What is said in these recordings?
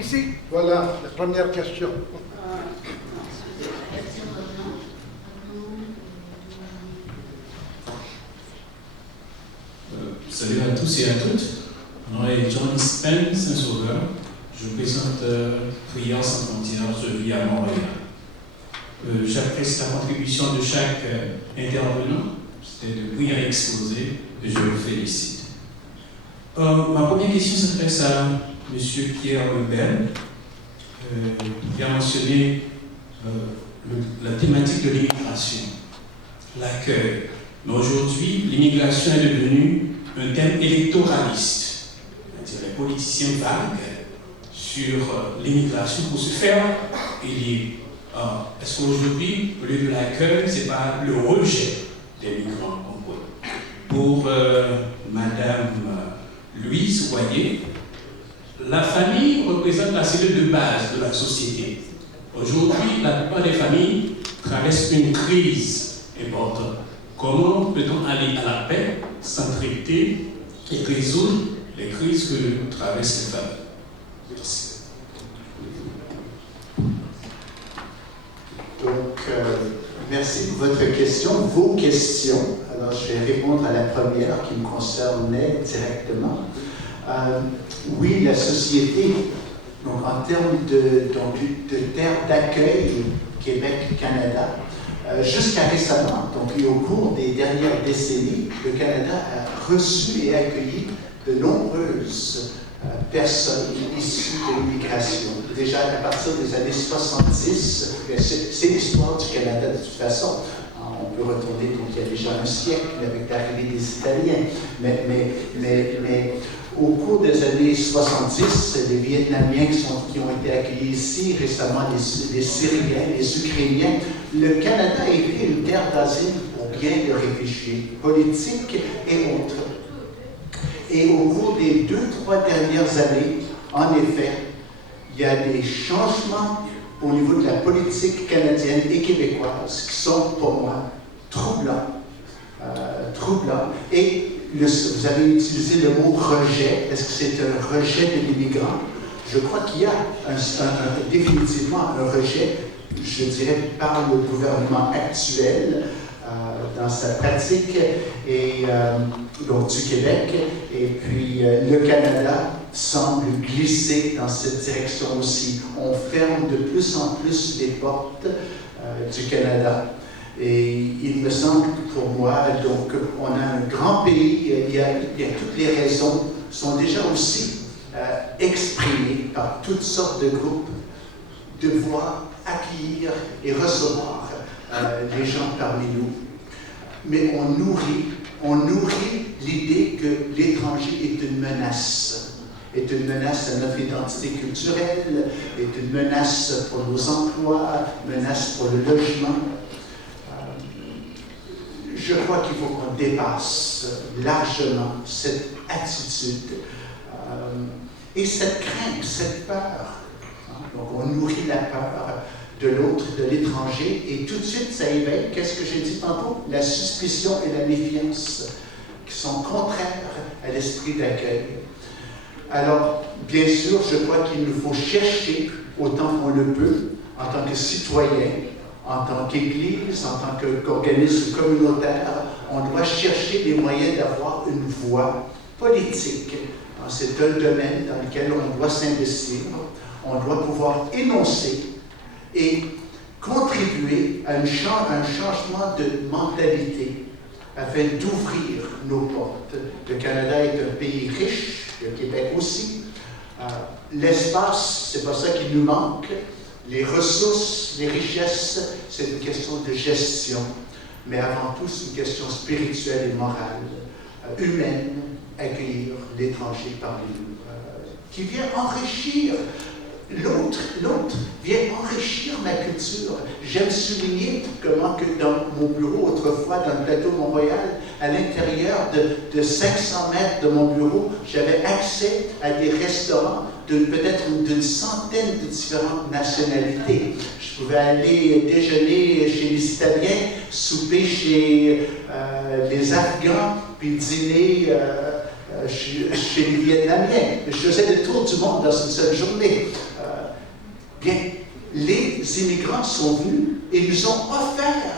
ici, voilà la première question. Salut à tous et à toutes. Mon nom est John Spen Saint-Sauveur. Je présente Prières sans frontières. Je vis à Montréal. J'apprécie la contribution de chaque intervenant. C'était de brillant exposé et je vous félicite. Ma première question s'adresse à M. Pierre Lebel, qui a mentionné la thématique de l'immigration, l'accueil. Mais aujourd'hui, l'immigration est devenue un thème électoraliste. C'est-à-dire les politiciens vaguent sur l'immigration pour se faire élire. Est-ce qu'aujourd'hui, au lieu de l'accueil, ce n'est pas le rejet des migrants qu'on voit? Pour Madame Louise Royer, la famille représente la cellule de base de la société. Aujourd'hui, la plupart des familles traversent une crise importante. Comment peut-on aller à la paix sans traiter et résoudre les crises que traversent les familles? Merci. Donc, merci pour votre question, vos questions. Alors, je vais répondre à la première qui me concernait directement. Oui, la société, donc en termes de terre d'accueil, Québec-Canada, jusqu'à récemment, donc au cours des dernières décennies, le Canada a reçu et accueilli de nombreuses personnes issues de l'immigration. Déjà à partir des années 70, c'est l'histoire du Canada de toute façon. On peut retourner donc il y a déjà un siècle avec l'arrivée des Italiens. Mais au cours des années 70, les Vietnamiens qui ont été accueillis ici, récemment les Syriens, les Ukrainiens, le Canada a été une terre d'asile pour bien de réfugiés politiques et autres. Et au cours des 2-3 dernières années, en effet, il y a des changements au niveau de la politique canadienne et québécoise qui sont pour moi troublants. Et vous avez utilisé le mot rejet. Est-ce que c'est un rejet de l'immigrant? Je crois qu'il y a définitivement un rejet, je dirais, par le gouvernement actuel dans sa pratique et donc du Québec. Et puis le Canada semble glisser dans cette direction aussi. On ferme de plus en plus les portes du Canada. Et il me semble que pour moi, donc, on a un grand pays, il y a toutes les raisons sont déjà aussi exprimées par toutes sortes de groupes de pouvoir accueillir et recevoir les gens parmi nous. Mais on nourrit l'idée que l'étranger est une menace à notre identité culturelle, est une menace pour nos emplois, menace pour le logement. Je crois qu'il faut qu'on dépasse largement cette attitude et cette crainte, cette peur. Donc on nourrit la peur de l'autre, de l'étranger, et tout de suite ça éveille, qu'est-ce que j'ai dit tantôt? La suspicion et la méfiance, qui sont contraires à l'esprit d'accueil. Alors, bien sûr, je crois qu'il nous faut chercher, autant qu'on le peut, en tant que citoyen, en tant qu'Église, en tant qu'organisme communautaire, on doit chercher des moyens d'avoir une voix politique. C'est un domaine dans lequel on doit s'investir. On doit pouvoir énoncer et contribuer à un changement de mentalité afin d'ouvrir nos portes. Le Canada est un pays riche, le Québec aussi. L'espace, c'est pas ça qui nous manque. Les ressources, les richesses, c'est une question de gestion, mais avant tout, c'est une question spirituelle et morale, humaine, accueillir l'étranger parmi nous, qui vient enrichir l'autre vient enrichir ma culture. J'aime souligner comment que dans mon bureau, autrefois, dans le plateau Mont-Royal, à l'intérieur de 500 mètres de mon bureau, j'avais accès à des restaurants peut-être d'une centaine de différentes nationalités. Je pouvais aller déjeuner chez les Italiens, souper chez les Afghans, puis dîner chez les Vietnamiens. Je faisais le tour du monde dans une seule journée. Bien, les immigrants sont venus et nous ont offert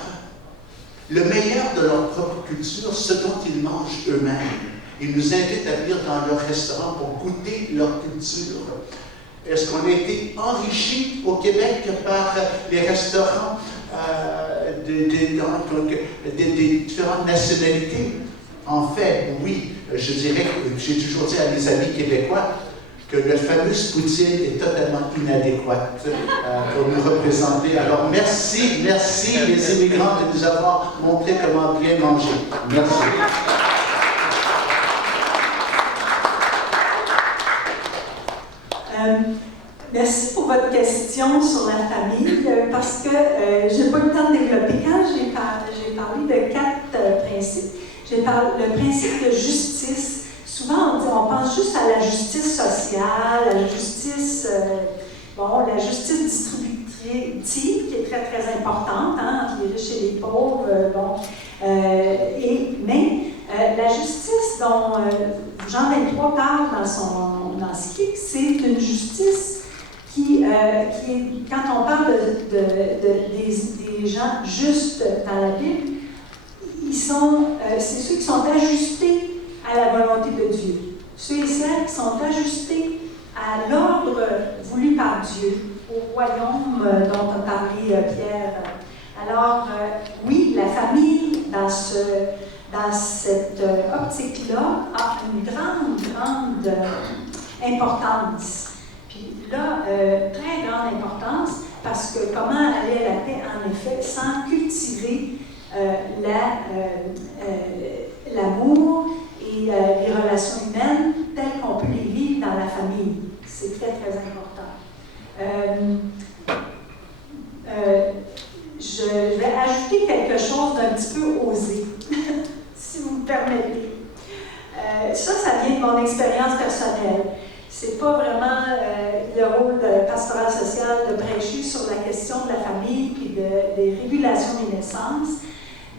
le meilleur de leur propre culture, ce dont ils mangent eux-mêmes. Ils nous invitent à venir dans leur restaurant pour goûter leur culture. Est-ce qu'on a été enrichis au Québec par les restaurants des différentes nationalités? En fait, oui. Je dirais que j'ai toujours dit à mes amis québécois que la fameuse poutine est totalement inadéquate pour nous représenter. Alors, merci les immigrants de nous avoir montré comment bien manger. Merci. Merci pour votre question sur la famille, parce que je n'ai pas eu le temps de développer. Quand j'ai parlé de 4 principes, j'ai parlé le principe de justice. Souvent, on pense juste à la justice sociale, à la justice, la justice distributive, qui est très, très importante, hein, entre les riches et les pauvres. Mais la justice dont Jean 23 parle dans son encyclique, c'est une justice qui est, quand on parle des gens justes dans la Bible, c'est ceux qui sont ajustés à la volonté de Dieu. Ceux et celles qui sont ajustés à l'ordre voulu par Dieu, au royaume dont a parlé Pierre. Alors, oui, la famille, dans cette optique-là, a une grande importance. Puis là, très grande importance, parce que comment aller à la paix, en effet, sans cultiver l'amour et les relations humaines telles qu'on peut les vivre dans la famille. C'est très, très important. Je vais ajouter quelque chose d'un petit peu osé, si vous me permettez. Ça vient de mon expérience personnelle. C'est pas vraiment le rôle de pastoral social de prêcher sur la question de la famille et des régulations des naissances,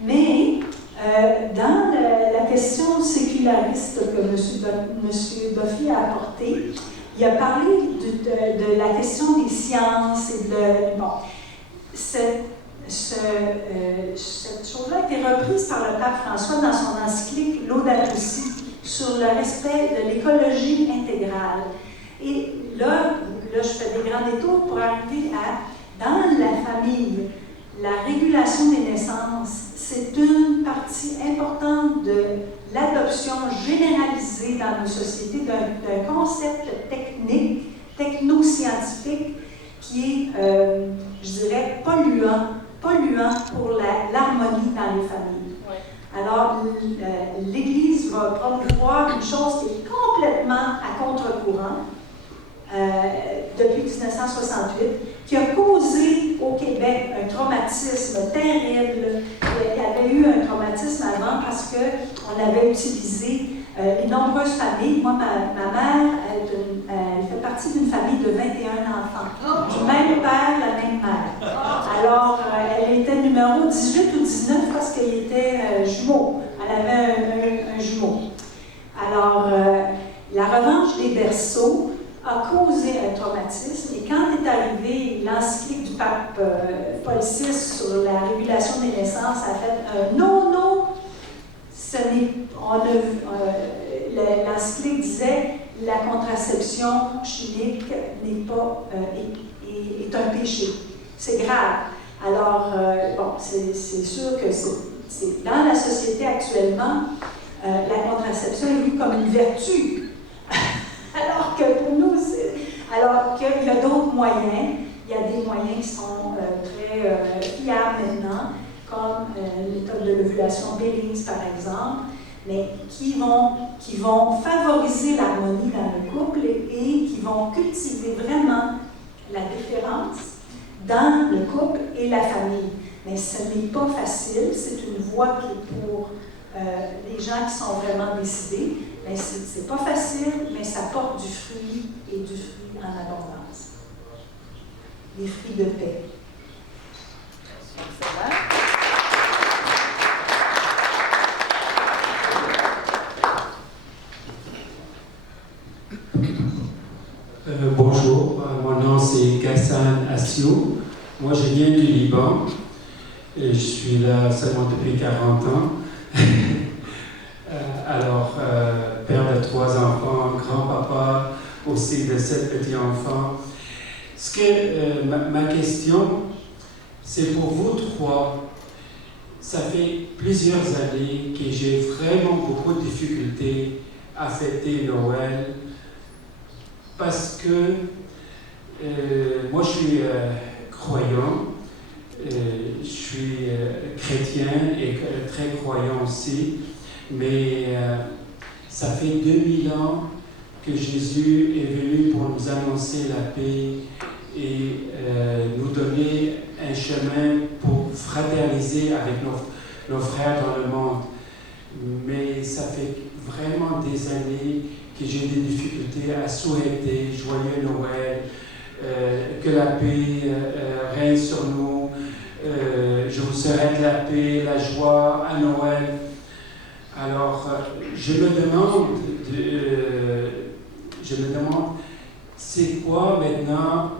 mais dans la question séculariste que M. Duffy a apportée, il a parlé de la question des sciences et cette chose-là a été reprise par le pape François dans son encyclique Laudato Si sur le respect de l'écologie intégrale. Et là, je fais des grands détours pour arriver dans la famille, la régulation des naissances, c'est une partie importante de l'adoption généralisée dans nos sociétés d'un concept technique, techno-scientifique, qui est, je dirais, polluant pour l'harmonie dans les familles. Ouais. Alors, l'Église va promouvoir une chose qui est complètement à contre-courant depuis 1968, qui a causé au Québec un traumatisme terrible. Il y avait eu un traumatisme avant parce qu'on avait utilisé les nombreuses familles. Moi, ma mère, elle fait partie d'une famille de 21 enfants. Du même père, la même mère. Alors, elle était numéro 18 ou 19 parce qu'elle était jumeau. Elle avait un jumeau. Alors, la revanche des berceaux a causé un traumatisme, et quand est arrivé l'encyclique du pape Paul VI sur la régulation des naissances, a fait non, l'encyclique disait la contraception chimique est un péché. C'est grave. Alors, c'est sûr que c'est dans la société actuellement, la contraception est vue comme une vertu. Alors que pour nous, alors qu'il y a d'autres moyens, il y a des moyens qui sont très fiables maintenant, comme l'état de l'ovulation Billings par exemple, mais qui vont favoriser l'harmonie dans le couple et qui vont cultiver vraiment la différence dans le couple et la famille. Mais ce n'est pas facile, c'est une voie qui est pour les gens qui sont vraiment décidés. Mais c'est pas facile, mais ça porte du fruit et du fruit en abondance. Des fruits de paix. Bonjour, mon nom c'est Gassan Assio. Moi, je viens du Liban et je suis là seulement depuis 40 ans. Père de 3 enfants, grand-papa aussi de 7 petits-enfants. Ma question, c'est pour vous 3. Ça fait plusieurs années que j'ai vraiment beaucoup de difficultés à fêter Noël parce que moi je suis croyant, je suis chrétien et très croyant aussi, mais ça fait 2000 ans que Jésus est venu pour nous annoncer la paix et nous donner un chemin pour fraterniser avec nos frères dans le monde. Mais ça fait vraiment des années que j'ai des difficultés à souhaiter joyeux Noël, que la paix règne sur nous. Je vous souhaite la paix, la joie à Noël. Alors, je me demande, c'est quoi maintenant,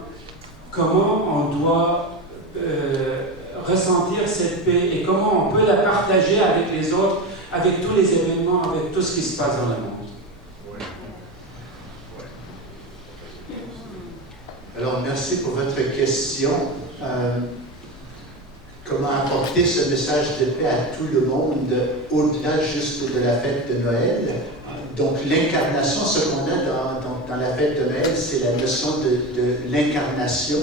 comment on doit ressentir cette paix et comment on peut la partager avec les autres, avec tous les événements, avec tout ce qui se passe dans le monde. Alors, merci pour votre question. Comment apporter ce message de paix à tout le monde, au-delà juste de la fête de Noël? Donc, l'incarnation, ce qu'on a dans la fête de Noël, c'est la notion de l'incarnation,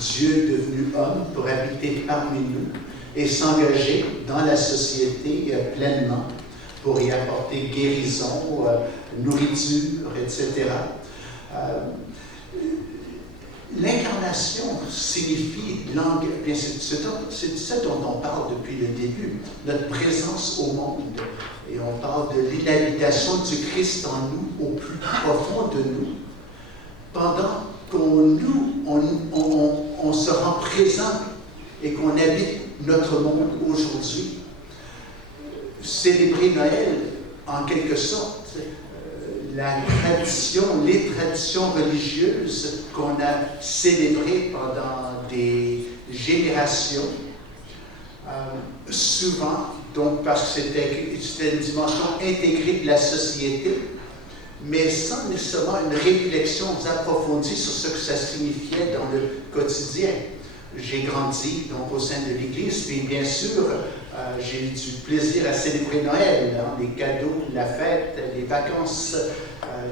Dieu devenu homme pour habiter parmi nous et s'engager dans la société pleinement pour y apporter guérison, nourriture, etc. L'incarnation signifie, c'est ça dont on parle depuis le début, notre présence au monde. Et on parle de l'inhabitation du Christ en nous, au plus profond de nous, pendant qu'on se rend présent et qu'on habite notre monde aujourd'hui. Célébrer Noël, en quelque sorte, les traditions religieuses qu'on a célébrées pendant des générations, souvent, donc parce que c'était une dimension intégrée de la société, mais sans nécessairement une réflexion approfondie sur ce que ça signifiait dans le quotidien. J'ai grandi donc au sein de l'Église, puis bien sûr, j'ai eu du plaisir à célébrer Noël, les cadeaux, la fête, les vacances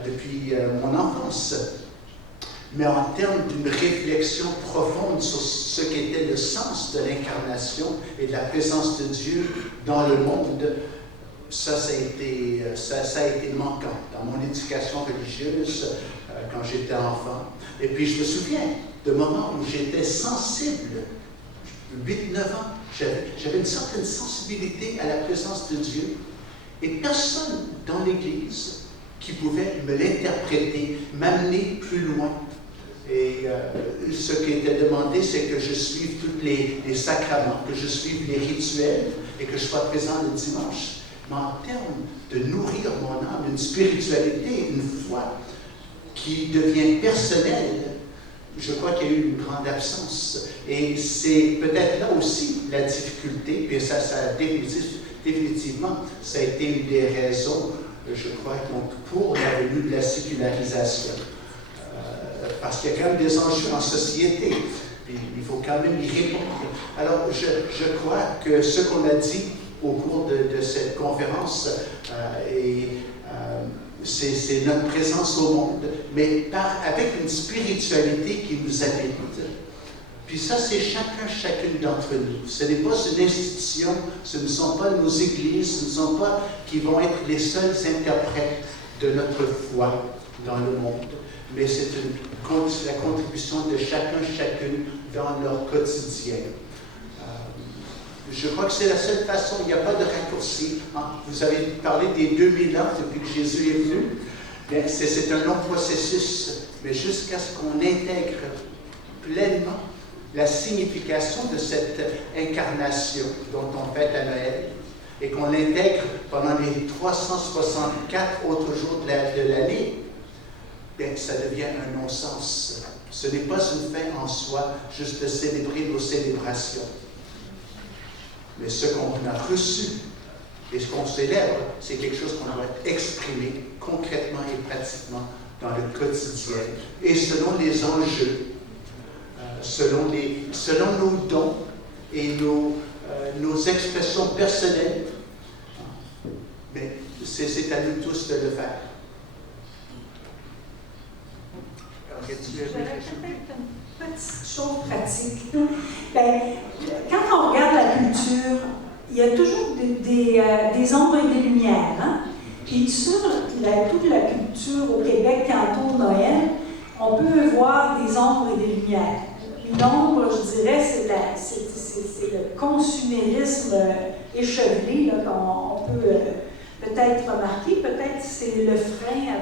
depuis mon enfance. Mais en termes d'une réflexion profonde sur ce qu'était le sens de l'incarnation et de la présence de Dieu dans le monde, ça a été manquant dans mon éducation religieuse quand j'étais enfant. Et puis je me souviens de moments où j'étais sensible, 8-9 ans, j'avais une certaine sensibilité à la présence de Dieu et personne dans l'Église qui pouvait me l'interpréter, m'amener plus loin. Et ce qui était demandé, c'est que je suive tous les sacraments, que je suive les rituels et que je sois présent le dimanche. Mais en termes de nourrir mon âme, une spiritualité, une foi qui devient personnelle, je crois qu'il y a eu une grande absence. Et c'est peut-être là aussi la difficulté, puis ça définitivement, ça a été une des raisons, je crois, donc, pour la venue de la sécularisation. Parce qu'il y a quand même des enjeux en société, puis il faut quand même y répondre. Alors, je crois que ce qu'on a dit au cours de cette conférence, c'est notre présence au monde, mais avec une spiritualité qui nous habite. Puis ça, c'est chacune d'entre nous. Ce n'est pas une institution, ce ne sont pas nos églises, ce ne sont pas qui vont être les seuls interprètes de notre foi dans le monde, mais c'est la contribution de chacune dans leur quotidien. Je crois que c'est la seule façon, il n'y a pas de raccourci. Vous avez parlé des 2000 ans depuis que Jésus est venu. C'est un long processus, mais jusqu'à ce qu'on intègre pleinement la signification de cette incarnation dont on fête à Noël et qu'on l'intègre pendant les 364 autres jours de l'année, ça devient un non-sens. Ce n'est pas une fin en soi, juste de célébrer nos célébrations. Mais ce qu'on a reçu et ce qu'on célèbre, c'est quelque chose qu'on doit exprimer concrètement et pratiquement dans le quotidien et selon les enjeux, selon nos dons et nos expressions personnelles. Mais c'est à nous tous de le faire. J'aurais peut-être une petite chose pratique. Ben, quand on regarde la culture, il y a toujours des ombres et des lumières. Hein? Puis sur toute la culture au Québec qui entoure Noël, on peut voir des ombres et des lumières. L'ombre, je dirais, c'est le consumérisme échevelé là, qu'on peut peut-être remarquer. Peut-être c'est le frein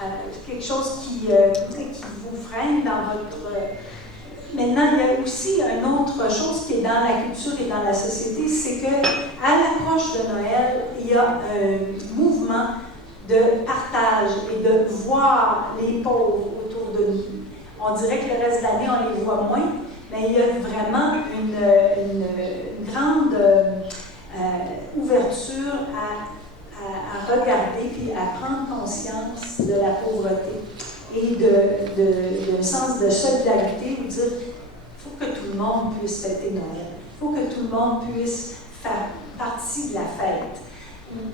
à quelque chose qui vous freine dans votre... Maintenant, il y a aussi une autre chose qui est dans la culture et dans la société, c'est qu'à l'approche de Noël, il y a un mouvement de partage et de voir les pauvres autour de nous. On dirait que le reste de l'année, on les voit moins, mais il y a vraiment une grande ouverture à regarder puis à prendre conscience de la pauvreté et d'un sens de solidarité où dire il faut que tout le monde puisse fêter Noël, il faut que tout le monde puisse faire partie de la fête,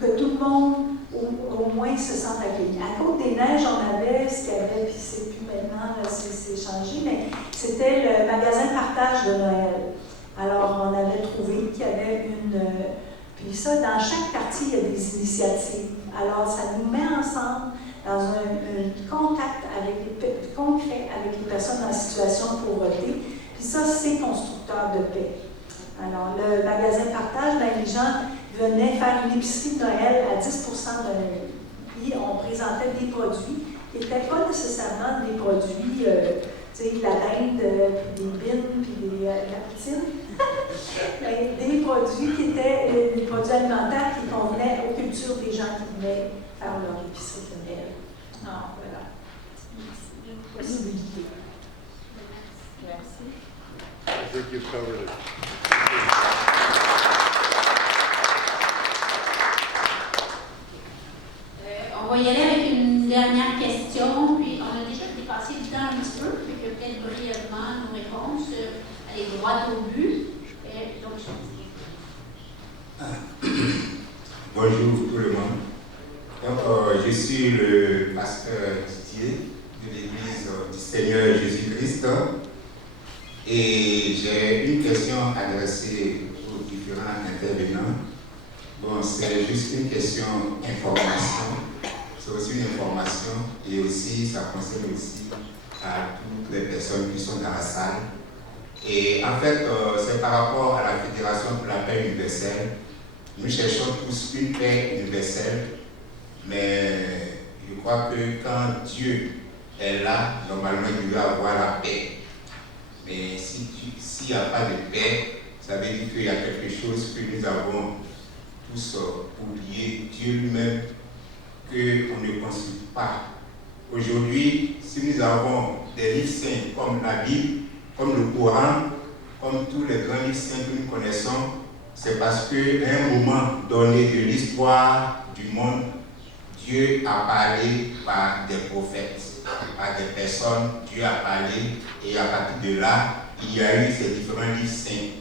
que tout le monde au moins se sente accueilli. À Côte-des-Neiges, on avait ce qu'il y avait, puis c'est plus maintenant, c'est changé, mais c'était le magasin partage de Noël. Alors, on avait trouvé qu'il y avait puis ça, dans chaque quartier, il y a des initiatives. Alors, ça nous met ensemble dans un contact concret avec les personnes en situation de pauvreté. Puis ça, c'est constructeur de paix. Alors, le magasin partage, ben, les gens venaient faire une épicerie de Noël à 10% de puis on présentait des produits qui n'étaient pas nécessairement des produits, tu sais, de la dinde, puis des bines, puis la poutine. Des produits qui étaient des produits alimentaires qui convenaient aux cultures des gens qui venaient faire leur épicerie de Noël. Ah, voilà. Une possibilité. Merci. I think you've covered it. On va y aller avec une dernière question, puis on a déjà dépassé du temps un petit peu, puis peut-être brièvement nos réponses, aller droit au but. Donc, bonjour tout le monde. Donc, je suis le pasteur Didier de l'Église du Seigneur Jésus-Christ et j'ai une question adressée aux différents intervenants. Bon, c'est juste une question information. C'est aussi une information et aussi ça concerne aussi à toutes les personnes qui sont dans la salle. Et en fait, c'est par rapport à la Fédération pour la paix universelle. Nous cherchons tous une paix universelle, mais je crois que quand Dieu est là, normalement il doit avoir la paix. Mais s'il n'y a pas de paix, ça veut dire qu'il y a quelque chose que nous avons tous oublié, Dieu lui-même, qu'on ne consulte pas. Aujourd'hui, si nous avons des livres saints comme la Bible, comme le Coran, comme tous les grands livres saints que nous connaissons, c'est parce qu'à un moment donné de l'histoire du monde, Dieu a parlé par des prophètes, par des personnes, Dieu a parlé, et à partir de là, il y a eu ces différents livres saints.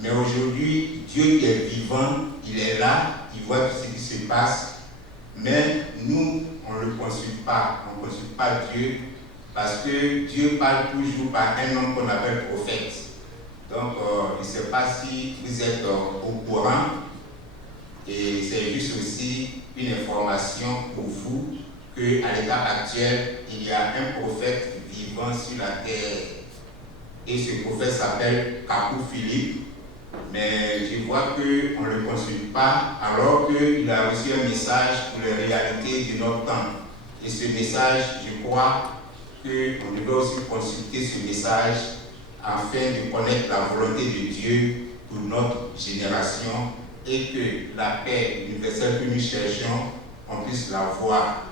Mais aujourd'hui, Dieu qui est vivant, il est là, il voit tout ce qui se passe, mais nous, on ne le consulte pas, on ne consulte pas Dieu, parce que Dieu parle toujours par un homme qu'on appelle prophète. Donc, je ne sais pas si vous êtes au courant, et c'est juste aussi une information pour vous qu'à l'état actuel, il y a un prophète vivant sur la terre. Et ce prophète s'appelle Kakou Philippe, mais je vois qu'on ne le consulte pas, alors qu'il a reçu un message pour les réalités de notre temps. Et ce message, je crois qu'on devrait aussi consulter ce message afin de connaître la volonté de Dieu pour notre génération et que la paix universelle que nous cherchons, on puisse la voir.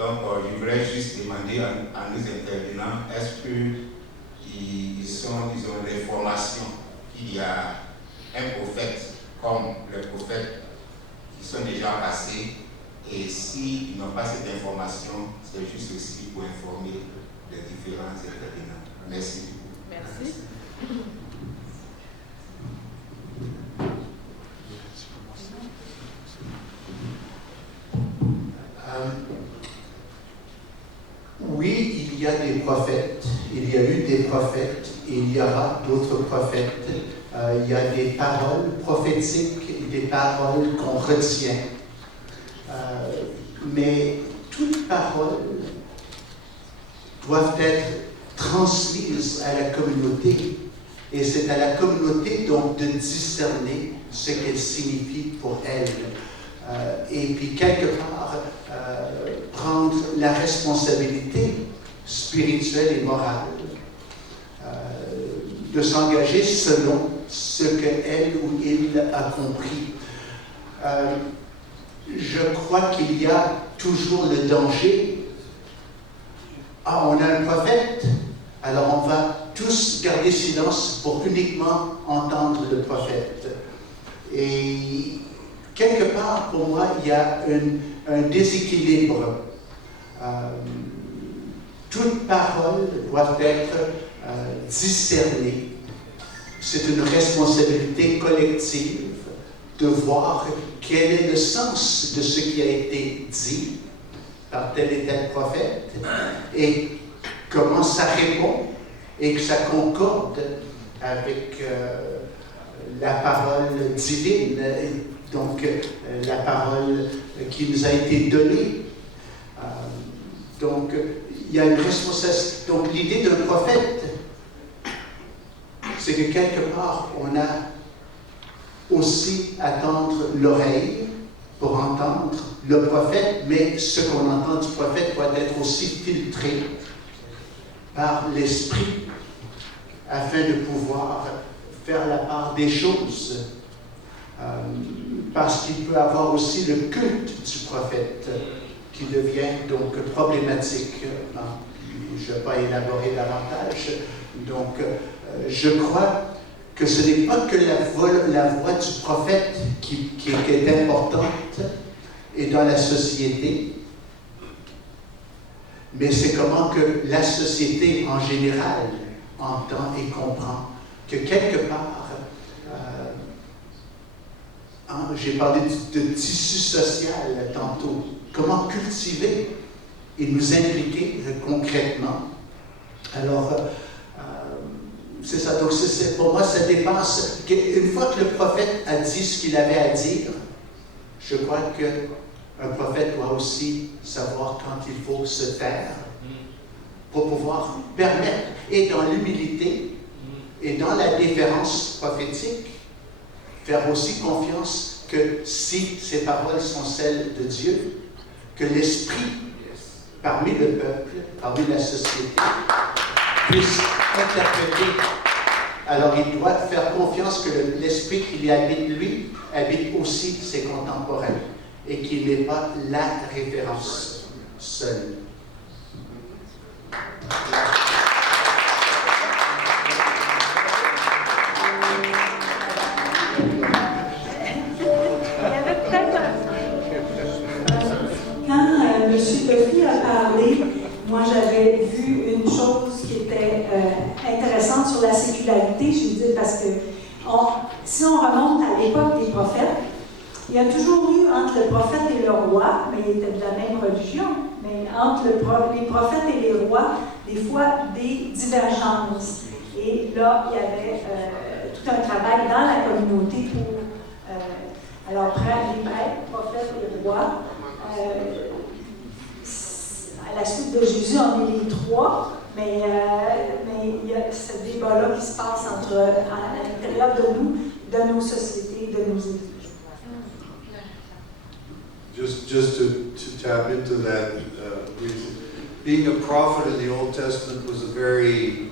Donc, je voudrais juste demander à nos intervenants, est-ce qu'ils ont l'information qu'il y a un prophète comme le prophète qui sont déjà passés, et s'ils n'ont pas cette information, c'est juste aussi pour informer les différents intervenants. Merci. Merci. Oui, il y a des prophètes, il y a eu des prophètes, et il y aura d'autres prophètes. Il y a des paroles prophétiques et des paroles qu'on retient. Mais toutes paroles doivent être transmises à la communauté, et c'est à la communauté donc de discerner ce qu'elle signifie pour elle. Et puis quelque part, prendre la responsabilité spirituelle et morale de s'engager selon ce qu'elle ou il a compris. Je crois qu'il y a toujours le danger. Ah, on a un prophète, alors on va tous garder silence pour uniquement entendre le prophète. Et quelque part, pour moi, il y a un déséquilibre. Toutes paroles doivent être discernées. C'est une responsabilité collective de voir quel est le sens de ce qui a été dit par tel et tel prophète et comment ça répond et que ça concorde avec la parole divine, donc la parole qui nous a été donnée. Donc, il y a une responsabilité. Donc, l'idée d'un prophète, c'est que quelque part, on a aussi à tendre l'oreille pour entendre le prophète, mais ce qu'on entend du prophète doit être aussi filtré par l'esprit afin de pouvoir faire la part des choses. Parce qu'il peut avoir aussi le culte du prophète qui devient donc problématique. Je ne vais pas élaborer davantage. Donc, je crois que ce n'est pas que la voix du prophète qui est importante et dans la société, mais c'est comment que la société en général entend et comprend que quelque part, j'ai parlé de tissu social tantôt, comment cultiver et nous impliquer concrètement. Alors, c'est ça. Donc, pour moi, ça dépasse. Une fois que le prophète a dit ce qu'il avait à dire, je crois qu'un prophète doit aussi savoir quand il faut se taire pour pouvoir permettre, et dans l'humilité et dans la déférence prophétique, faire aussi confiance que si ces paroles sont celles de Dieu, que l'Esprit, parmi le peuple, parmi la société, puisse interpréter. Alors il doit faire confiance que l'Esprit qui y habite lui, habite aussi ses contemporains, et qu'il n'est pas la référence seule. Duffy a parlé, moi j'avais vu une chose qui était intéressante sur la sécularité, je veux dire, parce que si on remonte à l'époque des prophètes, il y a toujours eu entre le prophète et le roi, mais ils étaient de la même religion, mais entre les prophètes et les rois, des fois des divergences. Et là, il y avait tout un travail dans la communauté pour alors prendre les prêtres, prophètes et rois. À la suite de Jésus, on est les trois, mais il y a ce débat-là qui se passe à l'intérieur de nous, de nos sociétés, de nos églises. Just to tap into that, being a prophet in the Old Testament was a very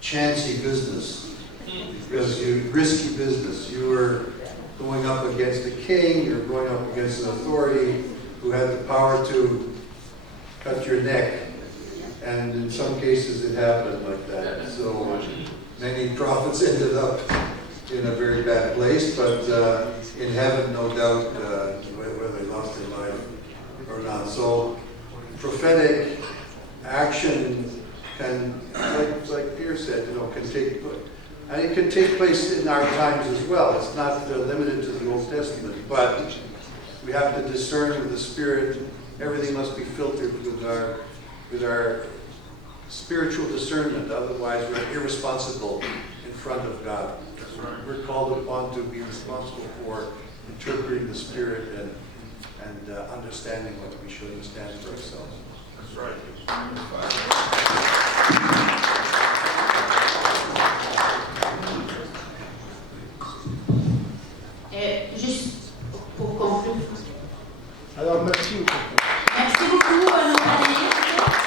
chancy business. Because risky business. You were going up against a king, you're going up against an authority who had the power to cut your neck. And in some cases it happened like that. So many prophets ended up in a very bad place, but in heaven, no doubt, whether they lost their life or not. So prophetic action can, like Pierre said, can take place. And it can take place in our times as well. It's not limited to the Old Testament, but we have to discern with the Spirit. Everything must be filtered with our spiritual discernment. Otherwise, we're irresponsible in front of God. We're called upon to be responsible for interpreting the Spirit and understanding what we should understand for ourselves. That's right.